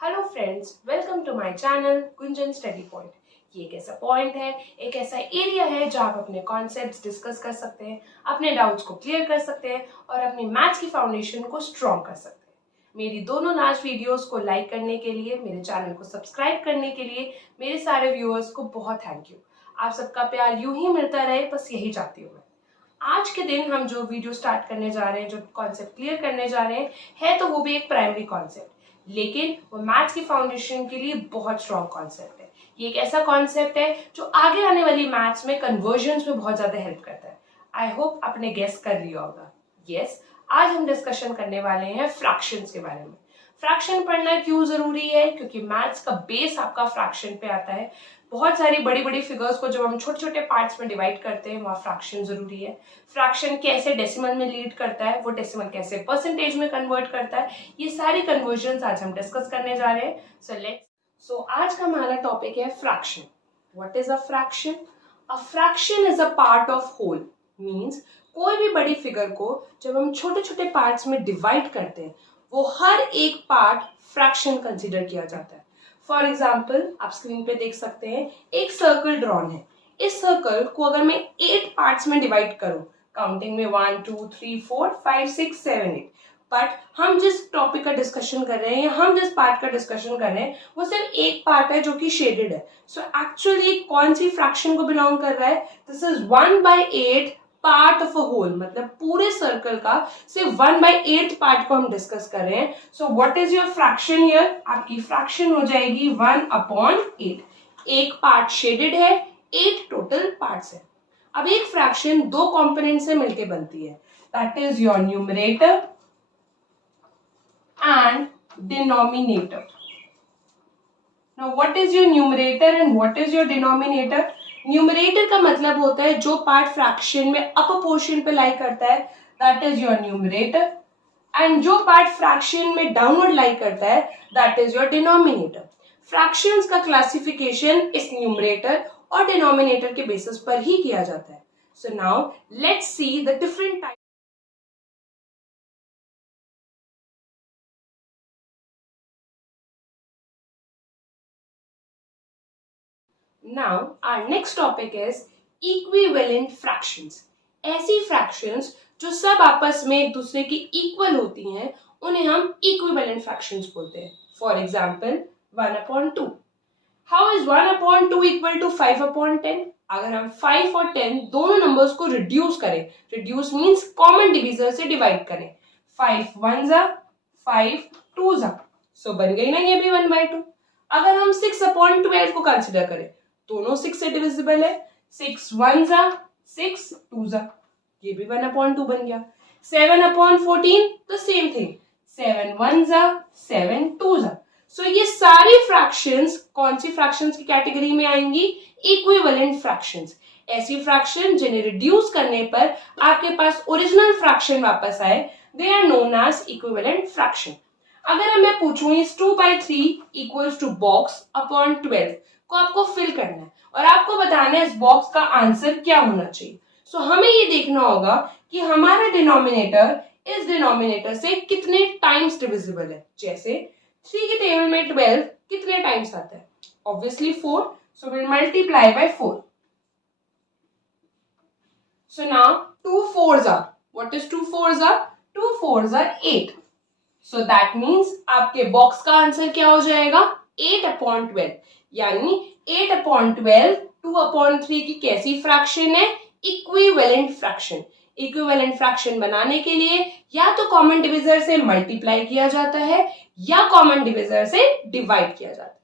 Hello friends, welcome to my channel Gunjan study point. ये एक ऐसा पॉइंट है, एक ऐसा एरिया है जहाँ आप अपने कॉन्सेप्ट्स डिस्कस कर सकते हैं, अपने डाउट्स को क्लियर कर सकते हैं और अपनी मैथ्स की फाउंडेशन को स्ट्रॉन्ग कर सकते हैं। मेरी दोनों लास्ट वीडियोस को लाइक करने के लिए, मेरे चैनल को सब्सक्राइब करने के लिए मेरे सारे व्यूअर्स को बहुत थैंक यू। आप सबका प्यार यूं ही मिलता रहे, बस यही चाहती हूँ मैं। आज के दिन हम जो वीडियो स्टार्ट करने जा रहे हैं, जो कॉन्सेप्ट क्लियर करने जा रहे हैं, है तो वो भी एक प्राइमरी कॉन्सेप्ट, लेकिन वो मैथ्स की फाउंडेशन के लिए बहुत स्ट्रॉन्ग कॉन्सेप्ट है। ये एक ऐसा कॉन्सेप्ट है जो आगे आने वाली मैथ्स में कन्वर्जन्स में बहुत ज्यादा हेल्प करता है। आई होप आपने गेस कर लिया होगा। यस, आज हम डिस्कशन करने वाले हैं फ्रैक्शंस के बारे में। फ्रैक्शन पढ़ना क्यों जरूरी है? क्योंकि मैथ्स का बेस आपका फ्रैक्शन पे आता है। बहुत सारी बड़ी बड़ी फिगर्स को जब हम छोटे छोटे पार्ट्स में डिवाइड करते हैं, वहाँ फ्रैक्शन जरूरी है। फ्रैक्शन कैसे डेसिमल में लीड करता है, वो डेसिमल कैसे परसेंटेज में कन्वर्ट करता है, ये सारी कन्वर्जन्स आज हम डिस्कस करने जा रहे हैं। सो आज का हमारा टॉपिक है fraction. What is a fraction? A fraction is a part of whole. Means कोई भी बड़ी फिगर को जब हम छोटे छोटे पार्ट्स में डिवाइड करते हैं, वो हर एक पार्ट फ्रैक्शन कंसिडर किया जाता है। फॉर एग्जाम्पल, आप स्क्रीन पे देख सकते हैं, एक सर्कल ड्रॉन है। इस सर्कल को अगर मैं 8 पार्ट्स में डिवाइड करूं, काउंटिंग में 1 2 3 4 5 6 7 8, बट हम जिस टॉपिक का डिस्कशन कर रहे हैं या हम जिस पार्ट का डिस्कशन कर रहे हैं, वो सिर्फ एक पार्ट है जो कि शेडेड है। सो एक्चुअली कौन सी फ्रैक्शन को बिलोंग कर रहा है? This is 1/8 part of a whole, मतलब पूरे सर्कल का सिर्फ 1/8 पार्ट को हम डिस्कस कर रहे हैं। So what is your fraction here? आपकी फ्रैक्शन हो जाएगी 1/8। एक पार्ट शेडेड है, 8 टोटल पार्ट्स है। अब एक फ्रैक्शन दो कंपोनेंट से मिलकर बनती है, that is your numerator and denominator. Now what is your numerator and what is your denominator? Numerator का मतलब होता है जो पार्ट फ्रैक्शन में अपर पोर्शन पे लाई करता है, that is your numerator, and जो पार्ट फ्रैक्शन में डाउनवर्ड लाई करता है, that is your denominator. Fractions का क्लासिफिकेशन इस न्यूमरेटर और डिनोमिनेटर के बेसिस पर ही किया जाता है. So now let's see the different types. Now our next topic is equivalent fractions. ऐसी fractions जो सब आपस में एक दूसरे की इक्वल होती हैं, उन्हें हम equivalent fractions बोलते हैं. For example, 1/2. How is 1/2 equal to 5/10? अगर हम 5 और 10 दोनों नंबर्स को रिड्यूस करें, रिड्यूस मीन्स कॉमन डिविजर से डिवाइड करें, 5 1 जा 5 2 जा, सो बन गई ना ये भी 1/2. अगर हम 6/12 को कंसिडर करें, दोनों 6 से डिविजिबल है, 6 1 जा 6 2 जा, ये भी 1/2 बन गया. 7/14 तो सेम थिंग, 7 1 जा 7 2 जा. सो ये सारी फ्रैक्शंस कौन सी फ्रैक्शंस की कैटेगरी में आएंगी? Equivalent fractions. ऐसी फ्रैक्शन जिन्हें रिड्यूस करने पर आपके पास ओरिजिनल फ्रैक्शन वापस आए, they are known as equivalent fraction. अगर मैं पूछूं इस 2/3 इक्वल्स टू बॉक्स अपॉन 12 को आपको फिल करना है और आपको बताना है इस बॉक्स का आंसर क्या होना चाहिए. सो हमें ये देखना होगा कि हमारा डिनोमिनेटर इस डिनोमिनेटर से कितने टाइम्स डिविजिबल है. जैसे 3 के टेबल में 12 कितने टाइम्स आता है? Obviously 4. So will multiply by 4. So now 2 4s are, what is 2 4s are? 2 4s are 8. So that means आपके बॉक्स का आंसर क्या हो जाएगा? 8/12. यानी 8/12 2/3 की कैसी फ्रैक्शन है? Equivalent fraction. इक्विवेलेंट फ्रैक्शन बनाने के लिए या तो कॉमन डिविजर से मल्टीप्लाई किया जाता है या कॉमन डिविजर से डिवाइड किया जाता है.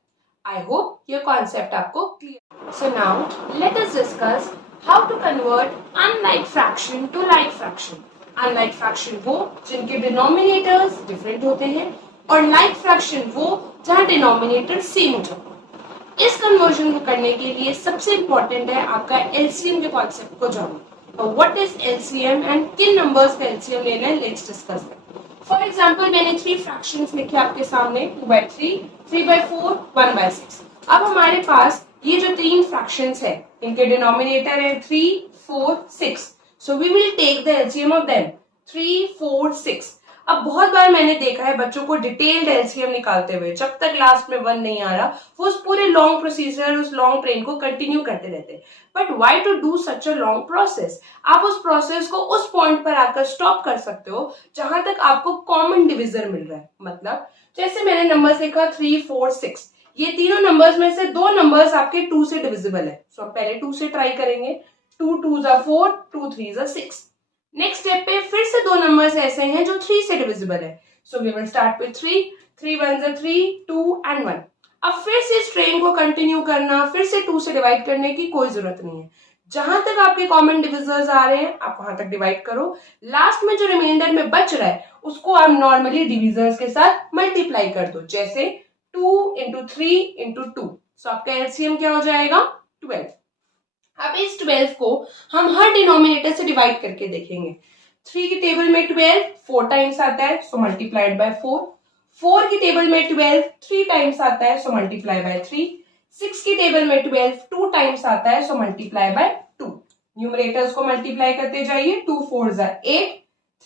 आई होप ये कॉन्सेप्ट आपको clear. So now let us discuss how to convert unlike fraction to like fraction. Unlike fraction वो जिनके डिनोमिनेटर्स डिफरेंट होते हैं और लाइक फ्रैक्शन वो जहां डिनोमिनेटर सेम होता है. इस कन्वर्जन को करने के लिए सबसे इंपॉर्टेंट है आपका एलसीएम के कॉन्सेप्ट को जानना. व्हाट इज एलसीएम एंड किन नंबर्स का एलसीएम लेना है, let's discuss that. For example, मैंने 3 फ्रैक्शंस लिखे आपके सामने, 2/3 3/4 1/6. अब हमारे पास ये जो 3 फ्रैक्शंस है, इनके डिनोमिनेटर है 3 4 6. So we will take the LCM of them. 3 4 6. अब बहुत बार मैंने देखा है बच्चों को डिटेल्ड एलसीएम निकालते हुए, जब तक लास्ट में 1 नहीं आ रहा वो उस पूरे लॉन्ग प्रोसीजर, उस लॉन्ग ट्रेन को कंटिन्यू करते रहते हैं। But why to do such a long process? आप उस प्रोसेस को उस पॉइंट पर आकर स्टॉप कर सकते हो जहां तक आपको कॉमन डिविजर मिल रहा है। मतलब जैसे मैंने नंबर्स लिखा 3, 4, 6, ये तीनों नंबर्स में से 2 नंबर्स आपके 2 से डिविजिबल है, सो हम पहले 2 से ट्राई करेंगे। 2 2 जा 4, 2 3 जा 6। नेक्स्ट स्टेप पे फिर से 2 नंबर्स ऐसे हैं जो 3 से डिविजिबल है, so we will start with 3, 3 1 जा 3, 2 एंड 1। अब फिर से इस ट्रेन को कंटिन्यू करना, फिर से 2 से डिवाइड करने की कोई जरूरत नहीं है। जहां तक आपके कॉमन डिविजर्स आ रहे हैं आप वहां तक डिवाइड करो। लास्ट में जो रिमाइंडर में बच रहा है उसको आप नॉर्मली डिविजर्स के साथ मल्टीप्लाई कर दो, जैसे 2 इंटू 3 इंटू 2, सो आपका एलसीएम क्या हो जाएगा? 12। अब इस 12 को हम हर डिनोमिनेटर से डिवाइड करके देखेंगे। 3 की टेबल में 12 4 टाइम्स आता है, सो मल्टीप्लाइड बाय 4। 4 की टेबल में 12 3 टाइम्स आता है, सो मल्टीप्लाई बाय 3। 6 की टेबल में 12 2 टाइम्स आता है, सो मल्टीप्लाई बाय 2। न्यूमरेटर्स को मल्टीप्लाई करते जाइए। 2 4 जा 8,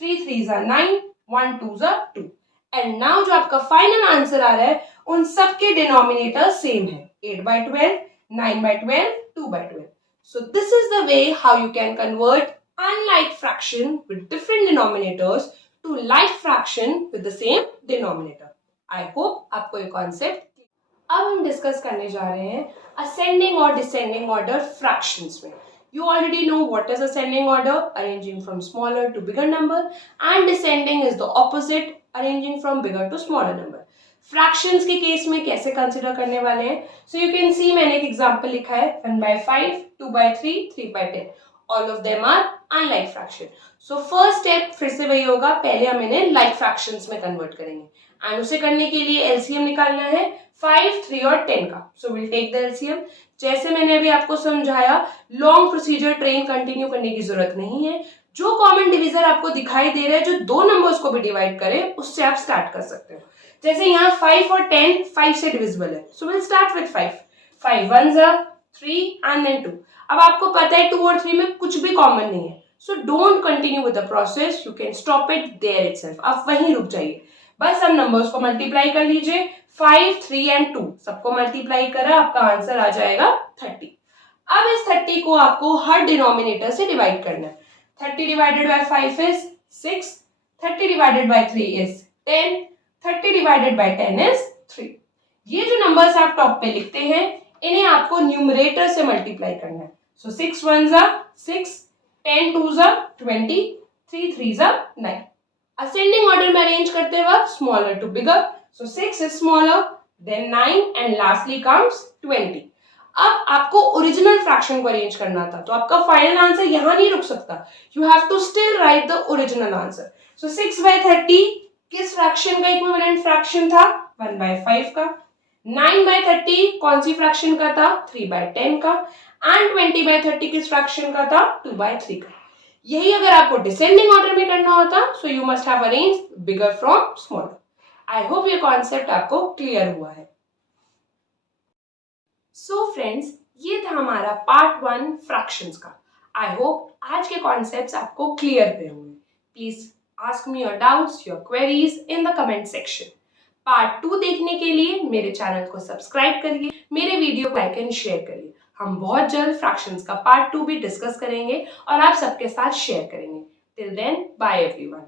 3 3 जा 9, 1 2 जा 2। एंड नाउ जो आपका फाइनल आंसर आ रहा है उन सबके डिनोमिनेटर सेम है, 8 by 12, 9 by 12, 2 by 12. So this is the way how you can convert unlike fraction with different denominators to like fraction with the same denominator. I hope आपको ये concept। अब हम discuss करने जा रहे हैं ascending और descending order fractions में। You already know what is ascending order, arranging from smaller to bigger number, and descending is the opposite, arranging from bigger to smaller number. Fractions के case में कैसे consider करने वाले हैं? So you can see मैंने एक example लिखा है 1/5, 2/3, 3/10। All of them are unlike fraction. So first step फिर से वही होगा, पहले हम इन्हें लाइक फ्रैक्शंस में कन्वर्ट करेंगे एंड उसे करने के लिए एलसीएम निकालना है 5, 3 और 10 का। So will take the LCM. जैसे मैंने अभी आपको समझाया, लॉन्ग प्रोसीजर ट्रेन कंटिन्यू करने की जरूरत नहीं है। जो कॉमन डिविजर आपको दिखाई दे रहा है जो 2 नंबर्स को भी डिवाइड करे उससे आप स्टार्ट कर सकते हो। जैसे यहाँ 5 और 10 5 से डिविजिबल है, सो विल स्टार्ट विद 5। 5 1 जा 3 एंड देन 2। अब आपको पता है 2 और 3 में कुछ भी कॉमन नहीं है, so don't continue with the process, you can stop it there itself. आप वहीं रुक जाइए, बस हम नंबर्स को मल्टीप्लाई कर लीजिए। 5 3 एंड 2 सबको मल्टीप्लाई करा, आपका आंसर आ जाएगा 30। अब इस 30 को आपको हर डिनोमिनेटर से डिवाइड करना है। 30 divided by 5 is 6, 30 divided by 3 is 10, 30 divided by 10 is 3। ये जो नंबर्स आप टॉप पे लिखते हैं इन्हें आपको न्यूमरेटर से मल्टीप्लाई करना है। सो 6 1 जा 6, 10 2 जा 20, 3 3 जा 9। असेंडिंग ऑर्डर में अरेंज करते वक्त smaller to bigger, so 6 is smaller, then 9 and lastly comes 20। अब आपको ओरिजिनल फ्रैक्शन को अरेंज करना था, तो आपका फाइनल आंसर यहां नहीं रुक सकता, you have to still write the original answer. So 6/30 किस फ्रैक्शन का इक्विवेलेंट फ्रैक्शन था? 1/5 का। 9/30 कौन सी फ्रैक्शन का था? 3/10 का। एंड 20/30 किस फ्रैक्शन का था? 2/3 का। यही अगर आपको डिसेंडिंग ऑर्डर में करना होता, so you must have arrange bigger from smaller. I hope ये कॉन्सेप्ट आपको क्लियर हुआ है। सो फ्रेंड्स, ये था हमारा पार्ट 1 फ्रैक्शंस का। आई होप आज के कॉन्सेप्ट्स आपको क्लियर हुए होंगे। Please ask me your doubts, your queries in the comment section. Part 2 देखने के लिए मेरे चैनल को सब्सक्राइब करिए, मेरे वीडियो को लाइक एंड शेयर करिए। हम बहुत जल्द फ्रैक्शंस का पार्ट 2 भी डिस्कस करेंगे और आप सबके साथ शेयर करेंगे। Till then, bye everyone.